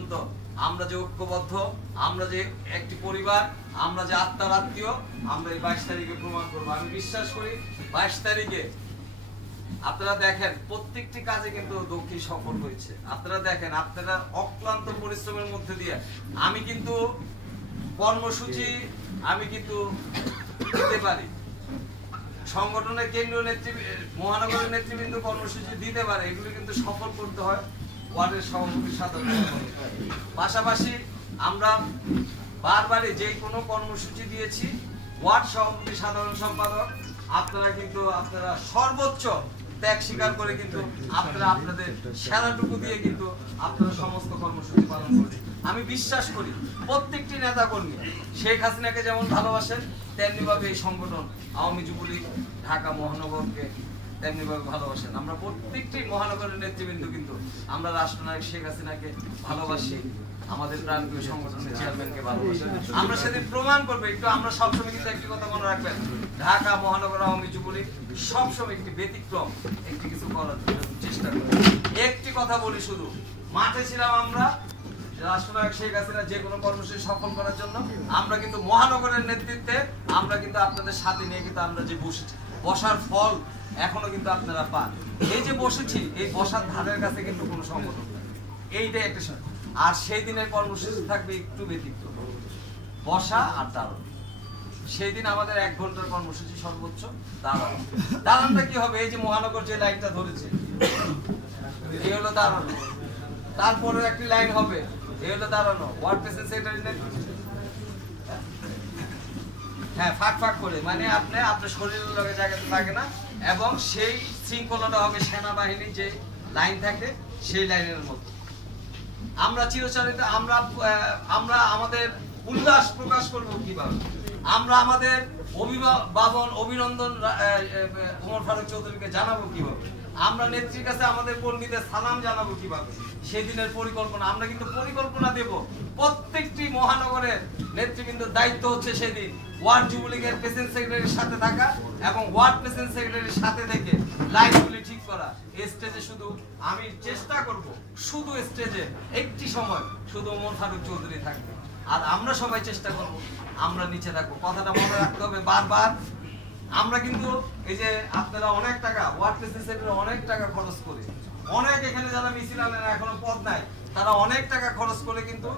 পর্যন্ত আমরা যে ঐক্যবদ্ধ, আমরা যে একটি পরিবার, আমরা যে আত্মার আত্মীয়, আমরা এই 22 তারিখে প্রমাণ করবো। আমি বিশ্বাস করি 22 তারিখে আপনারা দেখেন প্রত্যেকটি কাজে কিন্তু দক্ষিণ সফল হয়েছে। আপনারা দেখেন, আপনারা অক্লান্ত পরিশ্রমের মধ্যে দিয়ে আমি কিন্তু কর্মসূচি দিতে পারি, সংগঠনের কেন্দ্রীয় মহানগরের নেতৃবৃন্দ কর্মসূচি দিতে পারে, এগুলো কিন্তু সফল করতে হয় ওয়ার্ডের সভাপতি সাধারণ। পাশাপাশি আমরা বারবারই যে কোনো কর্মসূচি দিয়েছি, ওয়ার্ড সভাপতি সাধারণ সম্পাদক আপনারা সর্বোচ্চ ত্যাগ স্বীকার করে কিন্তু আপনাদের সেরাটুকু দিয়ে কিন্তু আপনারা সমস্ত কর্মসূচি পালন করেন। আমি বিশ্বাস করি প্রত্যেকটি নেতা কর্মী শেখ হাসিনাকে যেমন ভালোবাসেন, তেমনি ভাবে এই সংগঠন আওয়ামী যুবলীগ ঢাকা মহানগরকে তেমনি ভাবে ভালোবাসেন। আমরা প্রত্যেকটি মহানগরের নেতৃবৃন্দ কিন্তু আমরা রাষ্ট্রনায়ক শেখ হাসিনাকে ভালোবাসি, আমাদের প্রাণপ্রিয় সংগঠনের চেয়ারম্যানকে ভালোবাসি। আমরা সেদিন প্রমাণ করবো। একটু আমরা সবসময় কিন্তু একটি কথা মনে রাখবেন, ঢাকা মহানগর আওয়ামী যুবলীগ সবসময় একটি ব্যতিক্রম একটি কিছু করার চেষ্টা করি। একটি কথা বলি, শুধু মাঠে ছিলাম আমরা রাষ্ট্রনায়ক শেখ হাসিনা যে কোনো কর্মসূচি সফল করার জন্য, আমরা কিন্তু মহানগরের নেতৃত্বে আমরা কিন্তু আপনাদের সাথে নিয়ে কিন্তু আমরা যে বসেছি, বসার ফল এখনো কিন্তু আপনারা পান। এই যে বসেছি, এই বসার ধারের কাছে কিন্তু কোনো সংগঠন নেই, এইটাই একটা সময়। আর সেই দিনের কর্মসূচি থাকবে একটু ব্যতিক্রম, বসা আর দাঁড়ানো। সেই দিন আমাদের 1 ঘন্টার কর্মসূচি সর্বোচ্চ দাঁড়ানো। দাঁড়ানোটা কি হবে? এই যে মহানগর যে লাইনটা ধরেছে, এই হলো দাঁড়ানো। তারপরে একটি লাইন হবে, এই হলো দাঁড়ানো। ওয়ার্ড প্রেসিডেন্ট সেক্রেটারি ফাঁক ফাঁক করে, মানে আপনার শরীরের লগে জায়গাতে থাকে না, এবং সেই শৃঙ্খলাটা হবে সেনাবাহিনীর যে লাইন থাকে সেই লাইনের মতো। আমরা চিরচারিত আমরা আমাদের উল্লাস প্রকাশ করবো কিভাবে? আমরা আমাদের অভিনন্দন ওমর ফারুক চৌধুরীকে জানাবো কিভাবে? আমরা নেত্রীর কাছে আমাদের কর্মীদের সালাম জানাবো কিভাবে? সেদিনের পরিকল্পনা আমরা কিন্তু পরিকল্পনা দেব। প্রত্যেকটি মহানগরের নেতৃবৃন্দের দায়িত্ব হচ্ছে সেদিন ওয়ার্ড যুবলীগের প্রেসিডেন্ট সেক্রেটারির সাথে থাকা এবং ওয়ার্ড প্রেসিডেন্ট সেক্রেটারির সাথে থেকে লাইনগুলি ঠিক করা। স্টেজে শুধু আমি চেষ্টা করব, শুধু স্টেজে একটি সময় শুধু ওমর ফারুক চৌধুরী থাকবে, আর আমরা সবাই চেষ্টা করব আমরা নিচে থাকবো। কথাটা মনে রাখতে হবে বারবার। আমরা কিন্তু এই যে আপনারা অনেক টাকা, ওয়ার্ড প্রেসিডেন্ট সেক্রেটারি অনেক টাকা খরচ করে, অনেক এখানে যারা মিছিল আনেন এখনো পদ নাই, তারা অনেক টাকা খরচ করে কিন্তু